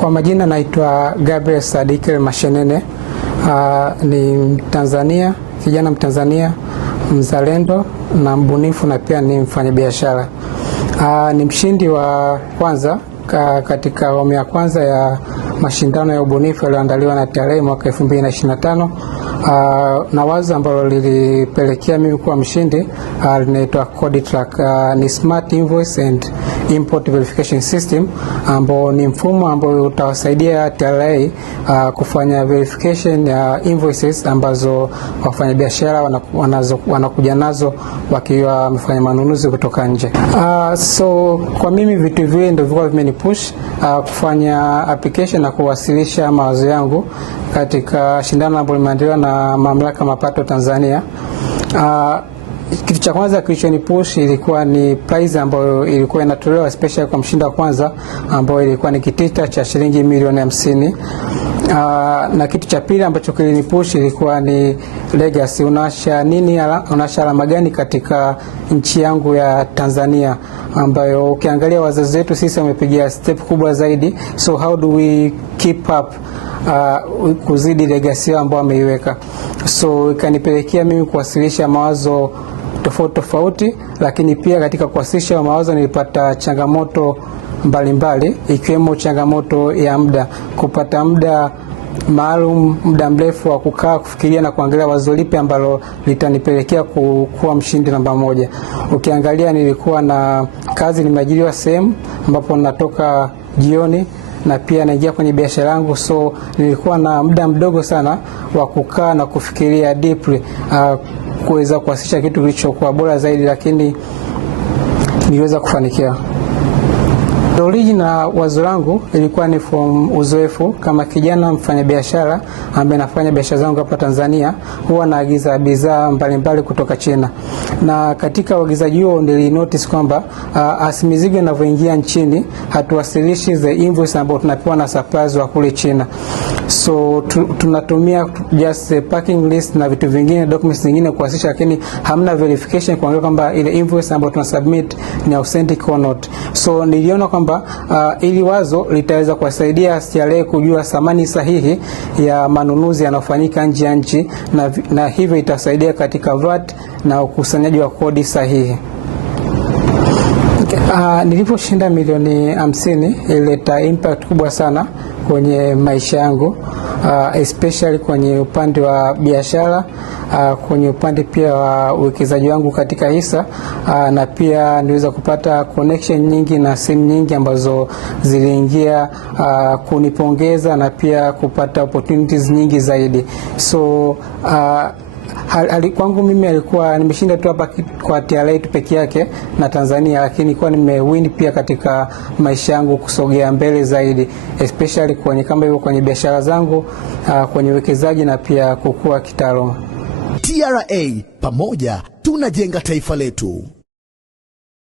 Kwa majina naitwa Gabriel Sadike Mashenene. Ni Tanzania, kijana Mtanzania, mzalendo na mbunifu na pia ni mfanyabiashara. Ni mshindi wa kwanza katika awamu ya kwanza ya mashindano ya ubunifu yaliyoandaliwa na TRA mwaka 2025. Na wazo ambalo lilipelekea mimi kuwa mshindi linaitwa CodeTrack. Ni Smart Invoice and Import Verification System, ambao ni mfumo ambao utawasaidia TRA kufanya verification ya invoices ambazo wafanyabiashara wanakuja nazo wakiwa wamefanya manunuzi kutoka nje. So kwa mimi vitu hivi ndio vilikuwa vimenipush kufanya application na kuwasilisha mawazo yangu katika shindano ambalo limeandaliwa na Mamlaka Mapato Tanzania. Kitu cha kwanza kilichonipush ilikuwa ni prize ambayo ilikuwa inatolewa special kwa mshindi wa kwanza, ambayo ilikuwa ni kitita cha shilingi milioni 50. Na kitu cha pili ambacho kilinipush ilikuwa ni legacy. Unaacha alama gani katika nchi yangu ya Tanzania, ambayo ukiangalia wazazi wetu sisi wamepigia step kubwa zaidi. So how do we keep up kuzidi legacy ambao ameiweka? So ikanipelekea mimi kuwasilisha mawazo tofauti, lakini pia katika kuwasilisha mawazo nilipata changamoto mbalimbali, ikiwemo changamoto ya muda, kupata muda maalum, muda mrefu wa kukaa kufikiria na kuangalia wazo lipi ambalo litanipelekea kuwa mshindi namba moja. Ukiangalia nilikuwa na kazi, nimeajiriwa sehemu ambapo natoka jioni na pia naingia kwenye biashara yangu, so nilikuwa na muda mdogo sana wa kukaa na kufikiria deeply kuweza kuwasilisha kitu kilichokuwa bora zaidi, lakini niliweza kufanikiwa. Origin na wazo langu ilikuwa ni from uzoefu kama kijana mfanyabiashara ambaye nafanya biashara zangu hapa Tanzania. Huwa naagiza bidhaa mbalimbali kutoka China, na katika uagizaji huo nilinotice kwamba mizigo inavyoingia nchini hatuwasilishi the invoice ambayo tunapewa na suppliers wa kule China. So tunatumia just packing list na vitu vingine, documents zingine kuwasilisha, lakini hamna verification kuangalia kwamba ile invoice ambayo tunasubmit ni authentic or not. So niliona kwamba ili wazo litaweza kuwasaidia TRA kujua thamani sahihi ya manunuzi yanayofanyika nje ya nchi, na hivyo itasaidia katika VAT na ukusanyaji wa kodi sahihi. Niliposhinda milioni 50 ilileta impact kubwa sana kwenye maisha yangu, especially kwenye upande wa biashara, kwenye upande pia wa uwekezaji wangu katika hisa, na pia niweza kupata connection nyingi na simu nyingi ambazo ziliingia kunipongeza na pia kupata opportunities nyingi zaidi. So kwangu mimi alikuwa nimeshinda tu hapa kwa TRA tu peke yake na Tanzania, lakini nilikuwa nimewin pia katika maisha yangu kusogea mbele zaidi, especially kwenye biashara zangu, kwenye uwekezaji na pia kukua kitaaluma. TRA, pamoja tunajenga taifa letu.